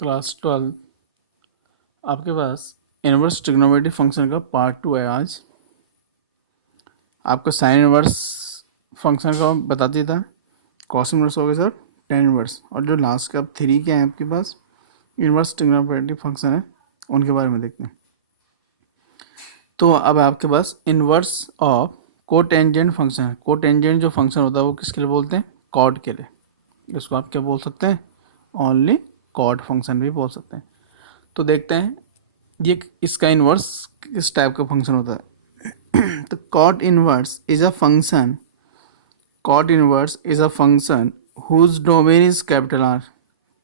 Class 12 आपके पास inverse trigonometry function का part 2 है। आज आपको साइन इनवर्स फंक्शन का बता दिया था, कॉस इनवर्स हो गया सर, टेन इनवर्स, और जो लास्ट का 3 के हैं आपके पास इनवर्स ट्रिग्नोमेट्री फंक्शन है, उनके बारे में देखते हैं। तो अब आपके पास इनवर्स ऑफ कोटेंजेंट फंक्शन है। कोटेंजेंट जो फंक्शन होता है वो किसके लिए बोलते हैं? कॉड के लिए। इसको आप क्या बोल सकते हैं? ओनली कॉड फंक्शन भी बोल सकते हैं। तो देखते हैं ये इसका इनवर्स किस टाइप का फंक्शन होता है। तो cot inverse is a function, cot inverse is a function whose domain is capital R.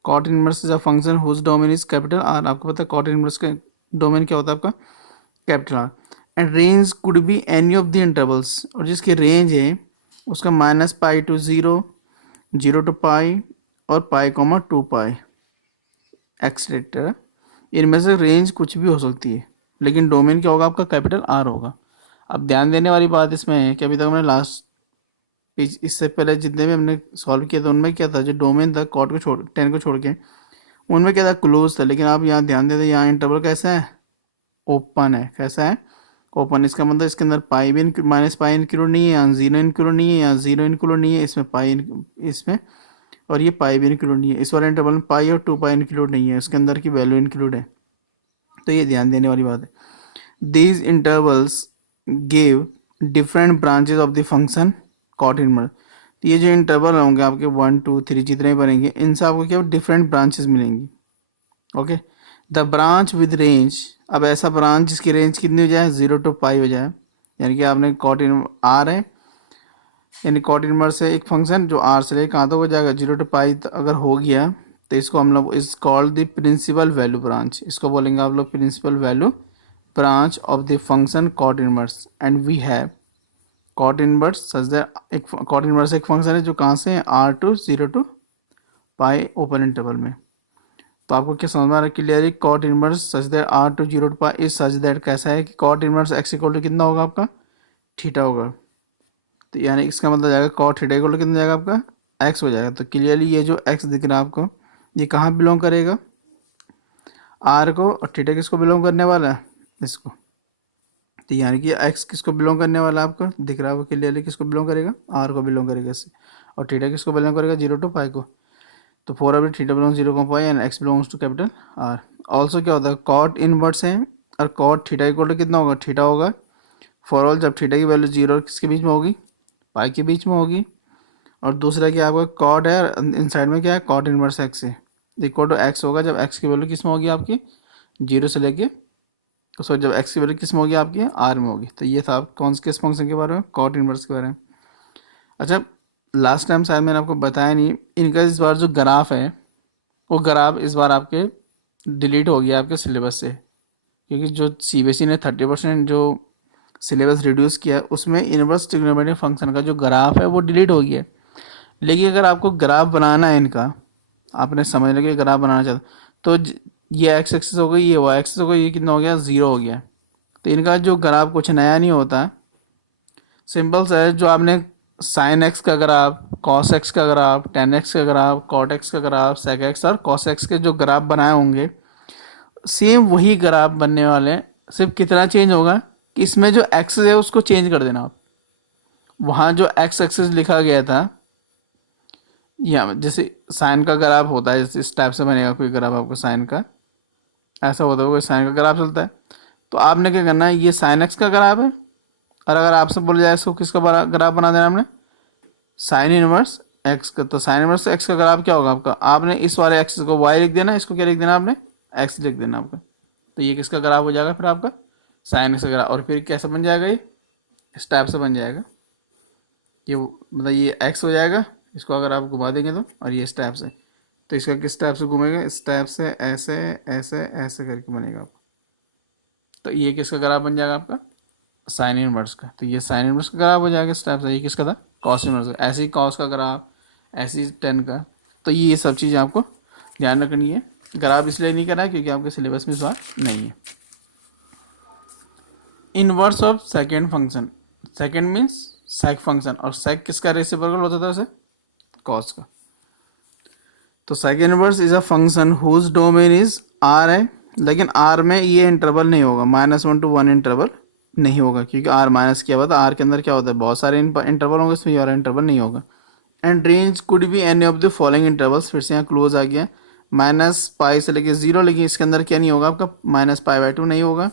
Cot inverse is a function whose domain is capital R. आपको पता है कॉट इनवर्स का डोमेन क्या होता है? आपका capital R. And range could be any of the intervals, और जिसकी रेंज है उसका -π to 0, 0 to π और π, 2π एक्सलेटर। इनमें से रेंज कुछ भी हो सकती है, लेकिन डोमेन क्या होगा? आपका कैपिटल आर होगा। अब ध्यान देने वाली बात इसमें है कि अभी तक हमने लास्ट इससे पहले जितने भी हमने सॉल्व किया था उनमें क्या था? जो डोमेन था कॉट को छोड़ 10 को छोड़ के उनमें क्या था? क्लोज था। लेकिन आप यहाँ ध्यान देते, यहाँ इंटरवल कैसा है? ओपन है। कैसा है? ओपन। इसका मतलब इसके अंदर पाई भी -π इंक्लूड नहीं है, यहाँ 0 इंक्लूड नहीं है, यहाँ 0 इंक्लूड नहीं है, इसमें इसमें और ये पाई भी इंक्लूड नहीं है। इस वाले इंटरवल में पाई और 2π इंक्लूड नहीं है, इसके अंदर की वैल्यू इंक्लूड है। तो ये ध्यान देने वाली बात है। These intervals give different branches of the function cot inverse. ये जो इंटरवल होंगे आपके 1 2 3 जितने बनेंगे, इनसे आपको क्या डिफरेंट ब्रांचेस मिलेंगी। Okay. The branch with range, अब ऐसा ब्रांच जिसकी रेंज कितनी हो जाए? 0 to π हो जाए। यानी कि आपने कॉट इन आर है, यानी कॉट इनवर्स से एक फंक्शन जो आर से लेकर कहाँ तक हो जाएगा? 0 to π अगर हो गया तो इसको हम लोग is called the principal value branch. इसको बोलेंगे आप लोग principal value branch of the function cot inverse. And we have cot inverse such that, एक कॉट इनवर्स एक फंक्शन है जो कहाँ से है? R to 0 to π open interval में। तो आपको क्या समझ में आ रहा है clearly? Cot inverse such that R to 0 to π is such that कैसा है कि cot inverse x equal to कितना होगा? आपका थीटा होगा। तो यानी इसका मतलब जाएगा कॉट थीटा इक्वल टू कितना जाएगा? आपका एक्स हो जाएगा। तो क्लियरली ये जो एक्स दिख रहा है आपको, ये कहाँ बिलोंग करेगा? आर को। और थीटा किसको बिलोंग करने वाला है? इसको। तो यानी कि एक्स किसको बिलोंग करने वाला है? आपको दिख रहा है वो क्लियरली किसको बिलोंग करेगा? आर को बिलोंग करेगा इससे। और थीटा किसको बिलोंग करेगा? 0 to π को। तो for every theta belongs 0, π and x belongs to capital R. Also क्या होता है? कॉट इनवर्स है और कॉट थीटा इक्वल टू कितना होगा? थीटा होगा। फॉर ऑल जब थीटा की वैल्यू 0 और किसके बीच में होगी? पाई के बीच में होगी। और दूसरा क्या आपका कॉट है, इन साइड में क्या है? कॉट इनवर्स एक्स है, इक्वल टू एक्स होगा जब एक्स की वैल्यू किस में होगी? आपकी 0 से लेके, सॉरी जब एक्स की वैल्यू किस में होगी? आपकी आर में होगी। तो ये था कौन से किस फंक्शन के बारे में? कॉट इनवर्स के बारे में। अच्छा, लास्ट टाइम शायद मैंने आपको बताया नहीं, इनका इस बार जो ग्राफ है वो ग्राफ इस बार आपके डिलीट हो गया आपके सिलेबस से, क्योंकि जो सीबीएसई ने 30% जो सिलेबस रिड्यूस किया उसमें इनवर्स ट्रिग्नोमेट्री फंक्शन का जो ग्राफ है वो डिलीट हो गया। लेकिन अगर आपको ग्राफ बनाना है इनका, आपने समझ लगे ग्राफ बनाना चाहते तो ये एक्स एक्सिस हो गई, ये वाई एक्सिस हो गई, ये कितना हो गया? 0 हो गया। तो इनका जो ग्राफ कुछ नया नहीं होता, सिंपल सा है। जो आपने साइन एक्स का ग्राफ, कॉस एक्स का ग्राफ, टेन एक्स का ग्राफ, कॉट एक्स का ग्राफ, सेक एक्स और कॉस एक्स के जो ग्राफ बनाए होंगे, सेम वही ग्राफ बनने वाले हैं। सिर्फ कितना चेंज होगा कि इसमें जो एक्स है उसको चेंज कर देना आप। वहाँ जो एक्स एक्सिस लिखा गया था, या जैसे साइन का ग्राफ होता है, जैसे इस टाइप से बनेगा कोई ग्राफ आपको साइन का, ऐसा होता है कोई साइन का ग्राफ चलता है। तो आपने क्या करना है? ये साइन एक्स का ग्राफ है, और अगर आपसे बोला जाए इसको किसका ग्राफ बना देना हमने? साइन इनवर्स एक्स का। तो साइन इनवर्स एक्स का ग्राफ क्या होगा आपका? आपने इस वाले एक्सिस को वाई लिख देना, इसको क्या लिख देना? आपने एक्स लिख देना आपका। तो ये किसका ग्राफ हो जाएगा फिर? आपका साइन एक्स का ग्राफ। और फिर कैसा बन जाएगा? ये इस टाइप से बन जाएगा। ये मतलब ये एक्स हो जाएगा, इसको अगर आप घुमा देंगे तो, और ये इस टाइप से। तो इसका किस टाइप से घूमेगा? इस टाइप से, ऐसे ऐसे ऐसे करके बनेगा आपका। तो ये किसका ग्राफ बन जाएगा? आपका साइन इनवर्स का। तो ये साइन इनवर्स का ग्राफ हो जाएगा इस टाइप से। ये किसका था? कॉस इनवर्स का। ऐसे ही कॉस का ग्राफ, ऐसे ही टेन का। तो ये सब चीज़ें आपको ध्यान रखनी है। ग्राफ इसलिए नहीं करना है क्योंकि आपके सिलेबस में इस बार नहीं है। Inverse of second function. Second means sec function, और सेक किसका रेसिप्रोकल होता था? वैसे कॉस का। तो second inverse is a function whose domain is R है, लेकिन आर में ये इंटरवल नहीं होगा, -1 to 1 इंटरवल नहीं होगा, क्योंकि आर माइनस किया हुआ था। आर के अंदर क्या होता है, बहुत सारे इंटरवल होंगे, इसमें ये वाला इंटरवल नहीं होगा। And range could be any of the following intervals, फिर से यहाँ क्लोज आ गया, -π से लेके 0, लेकिन इसके अंदर क्या नहीं होगा आपका, -π/2 नहीं होगा।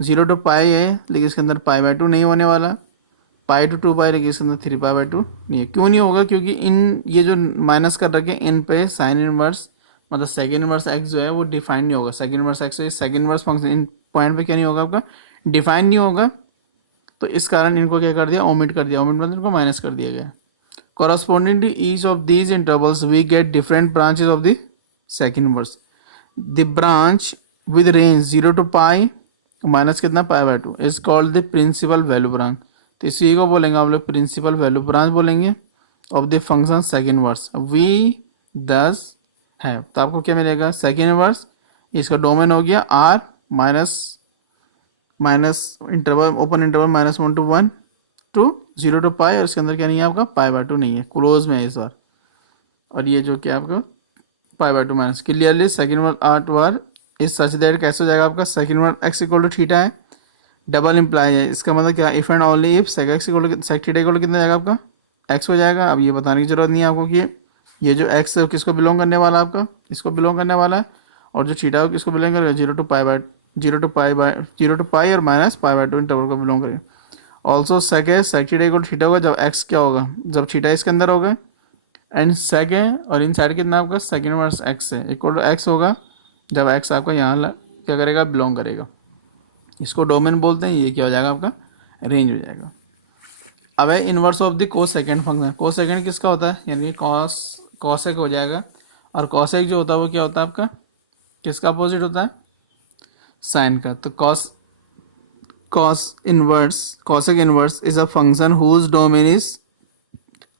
0 to π है, लेकिन इसके अंदर π/2 नहीं होने वाला। π to 2π, लेकिन इसके अंदर 3π/2 नहीं है। क्यों नहीं होगा, क्योंकि इन ये जो माइनस कर रखे इन पे साइन इनवर्स मतलब सेकेंड इनवर्स एक्स जो है वो डिफाइन नहीं होगा। Second inverse x second inverse function in point पे क्या नहीं होगा आपका, डिफाइन नहीं होगा। तो इस कारण इनको क्या कर दिया, ओमिट कर दिया। ओमिट मतलब इनको माइनस कर दिया गया। Corresponding to each of these intervals, we get different branches of the second inverse. The branch with range 0 to π minus कितना π/2 is called the principal value branch. तो इसी को बोलेंगे आप लोग प्रिंसिपल वैल्यू ब्रांच बोलेंगे of the function second inverse. वी दस है, तो आपको क्या मिलेगा, सेकेंड इनवर्स, इसका डोमेन हो गया R minus interval open interval -1 to 1 to 0 to π, और इसके अंदर क्या नहीं है आपका π/2 नहीं है, क्लोज में है इस बार। और ये जो क्या आपका π/2 माइनस क्लियरली सेकेंड वर्ड आर्ट वार इस सच दैट कैसे हो जाएगा आपका, second word x equal to theta है, डबल इंप्लाई है, इसका मतलब क्या, if and only if sec x equal to sec theta equal to कितना जाएगा आपका x हो जाएगा। अब ये बताने की जरूरत नहीं है आपको कि ये जो x है किसको बिलोंग करने वाला है, आपका इसको बिलोंग करने वाला है, और जो थीटा है किसको बिलोंग करेगा, 0 to π और -π/2 इंटरवल को बिलोंग करेगा। ऑल्सो सेक है, सेक थीटा इक्वल थीटा होगा जब एक्स क्या होगा, जब थीटा इसके अंदर होगा, एंड सेक है और इन साइड कितना आपका सेकेंड इनवर्स एक्स है इक्वल टू एक्स होगा जब एक्स आपका यहाँ क्या करेगा, बिलोंग करेगा। इसको डोमेन बोलते हैं, ये क्या हो जाएगा आपका रेंज हो जाएगा। अब है inverse of the cosecant function. Cosecant किसका होता है, यानी कॉसेक हो जाएगा, और कॉसेक जो होता है वो क्या होता है आपका, किसका अपोजिट होता है, साइन का। तो cosec inverse is a function whose domain is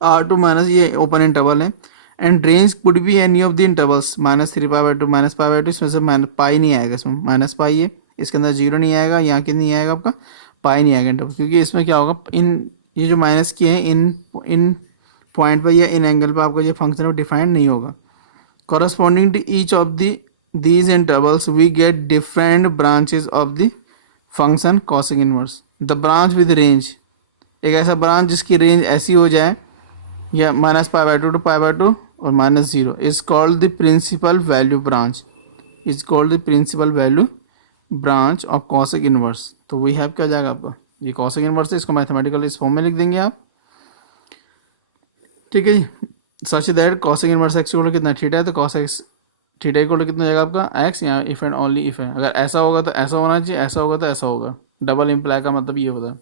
r2 minus ये ओपन इंटरवल है, and range could be any of the intervals -3π/2 -π/2, इसमें से पाई नहीं आएगा, इसमें -π है, इसके अंदर 0 नहीं आएगा, यहाँ की नहीं आएगा आपका पाई नहीं आएगा इंटरवल, क्योंकि इसमें क्या होगा, इन ये जो माइनस किए हैं इन पॉइंट पर या इन एंगल पर आपका ये फंक्शन वो डिफाइंड नहीं होगा। Corresponding to each of these intervals we get different branches of the function cosec inverse. The branch with range, एक ऐसा ब्रांच जिसकी रेंज ऐसी हो जाए या -π/2 to π/2 और -0 is called the principal value branch, is called the principal value branch of cosec inverse. तो वही है क्या हो जाएगा आपका, ये कॉसेक इनवर्स है, इसको मैथमेटिकल इस फॉर्म में लिख देंगे आप, ठीक है जी। Such that cosec inverse x equal कितना थीटा है, तो कॉसेक थीटा इक्वल कितना जाएगा आपका एक्स, यहाँ इफ एंड ओनली इफ है, अगर ऐसा होगा तो ऐसा होना चाहिए, ऐसा होगा तो ऐसा होगा। डबल इम्प्लाई का मतलब ये होता है,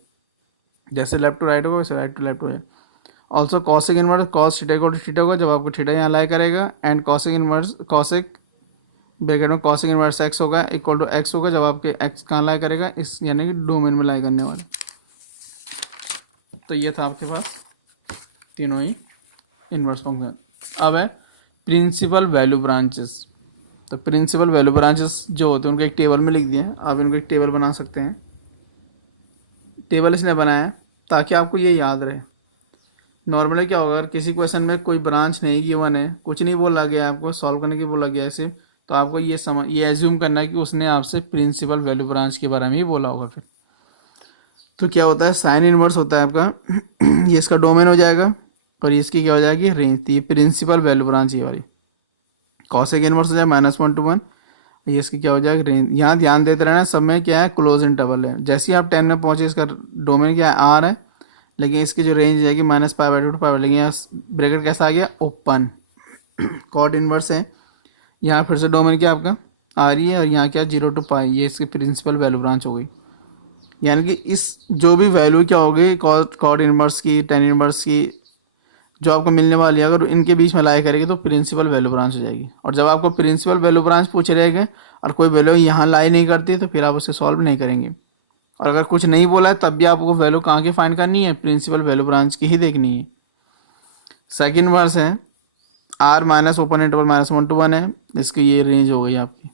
जैसे लेफ्ट टू राइट होगा वैसे राइट टू लेफ्ट हो जाए। Also cosec inverse cos theta equal to theta होगा जब आपको थीटा यहाँ लाई करेगा, and cosec inverse cosec bracket में कॉसेक इनवर्स एक्स होगा इक्वल टू एक्स होगा जब आपके एक्स कहाँ लाई करेगा, इस यानी कि डोमेन में लाई करने वाले। तो ये था आपके पास तीनों ही इनवर्स फंक्शन। अब है प्रिंसिपल वैल्यू ब्रांचेस। तो प्रिंसिपल वैल्यू ब्रांचेस जो होते हैं उनको एक टेबल में लिख दिए हैं, आप इनको एक टेबल बना सकते हैं। टेबल इसने बनाया है ताकि आपको ये याद रहे। नॉर्मली क्या होगा, अगर किसी क्वेश्चन में कोई ब्रांच नहीं गिवन है, कुछ नहीं बोला गया आपको सॉल्व करने की बोला गया ऐसे, तो आपको ये एज्यूम करना है कि उसने आपसे प्रिंसिपल वैल्यू ब्रांच के बारे में ही बोला होगा। फिर तो क्या होता है, साइन इनवर्स होता है आपका ये इसका डोमेन हो जाएगा और इसकी क्या हो जाएगी रेंज। तो ये प्रिंसिपल वैल्यू ब्रांच ये वाली कॉसेक इनवर्स हो जाए -1 to 1, ये इसकी क्या हो जाएगा रेंज। यहाँ ध्यान देते रहना, सब में क्या है क्लोज इंटरवल है। जैसे ही आप 10 में पहुंचे इसका डोमेन क्या है आर है, लेकिन इसकी जो रेंज जाएगी -π/2 to π, लेकिन यहाँ ब्रैकेट कैसा आ गया ओपन। कॉट इनवर्स है, यहाँ फिर से डोमेन क्या आपका आ रही है और यहाँ क्या 0 to π, ये इसकी प्रिंसिपल वैल्यू ब्रांच हो गई। यानी कि इस जो भी वैल्यू क्या होगी कॉट इनवर्स की, टेन इनवर्स की जो आपको मिलने वाली है, अगर इनके बीच में लाई करेगी तो प्रिंसिपल वैल्यू ब्रांच हो जाएगी। और जब आपको प्रिंसिपल वैल्यू ब्रांच पूछ रहेगा और कोई वैल्यू यहाँ लाई नहीं करती तो फिर आप उसे सॉल्व नहीं करेंगे। और अगर कुछ नहीं बोला है तब भी आपको वैल्यू कहाँ की फाइंड करनी है, प्रिंसिपल वैल्यू ब्रांच की ही देखनी है। सेकेंड वर्स है R minus open interval -1 to 1 है, इसकी ये रेंज हो गई आपकी,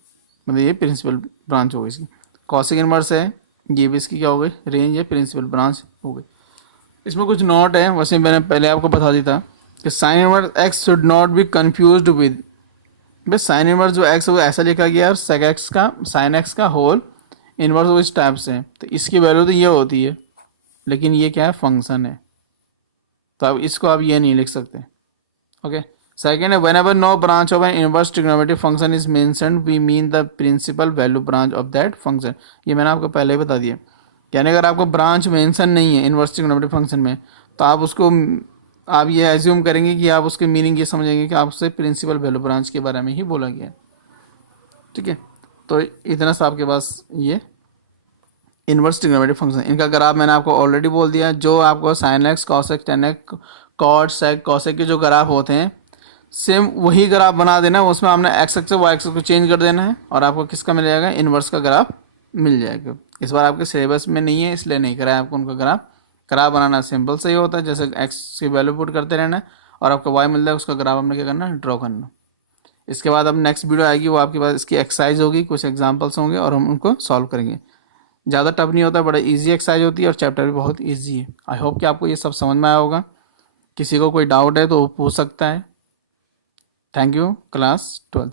मतलब ये प्रिंसिपल ब्रांच हो गई इसकी। कॉसेक इनवर्स है, ये भी इसकी क्या हो गई रेंज है, प्रिंसिपल ब्रांच हो गई। इसमें कुछ नोट है, वैसे मैंने पहले आपको बता दिया था कि sine inverse x should not be confused with बस साइन इनवर्स जो एक्स है वो ऐसा लिखा गया है, सेक एक्स का साइन एक्स का होल इनवर्स वो इस टाइप से है, तो इसकी वैल्यू तो ये होती है, लेकिन ये क्या है, फंक्शन है, तो अब इसको आप ये नहीं लिख सकते। ओके, सेकेंड है whenever no branch of an inverse trigonometric function is mentioned we mean the principal value branch of that function. ये मैंने आपको पहले ही बता दिया, यानी अगर आपको ब्रांच मेंशन नहीं है इनवर्स ट्रिग्नोमेट्रिक फंक्शन में, तो आप उसको आप ये एज्यूम करेंगे कि आप उसके मीनिंग ये समझेंगे कि आपसे प्रिंसिपल वैल्यू ब्रांच के बारे में ही बोला गया है। ठीक है, तो इतना सा आपके पास ये इनवर्स ट्रिग्नोमेट्रिक फंक्शन, इनका ग्राफ मैंने आपको ऑलरेडी बोल दिया, जो आपको sine x cos x tan x cot sec cosec के जो ग्राफ होते हैं सेम वही ग्राफ बना देना है, उसमें आपने एक्स एक्स वाई एक्स को चेंज कर देना है और आपको किसका मिल जाएगा, इनवर्स का ग्राफ मिल जाएगा। इस बार आपके सिलेबस में नहीं है इसलिए नहीं कराया आपको उनका ग्राफ बनाना सिंपल सही होता है, जैसे एक्स की वैल्यू पुट करते रहना है और आपको वाई मिल जाएगा, उसका ग्राफ आपने क्या करना है, ड्रॉ करना। इसके बाद अब नेक्स्ट वीडियो आएगी, वो आपके पास इसकी एक्सरसाइज होगी, कुछ एग्जाम्पल्स होंगे और हम उनको सॉल्व करेंगे। ज़्यादा टफ नहीं होता, बड़ा इजी एक्सरसाइज होती है और चैप्टर भी बहुत इजी है। आई होप कि आपको ये सब समझ में आया होगा। किसी को कोई डाउट है तो वो पूछ सकता है। Thank you. क्लास 12।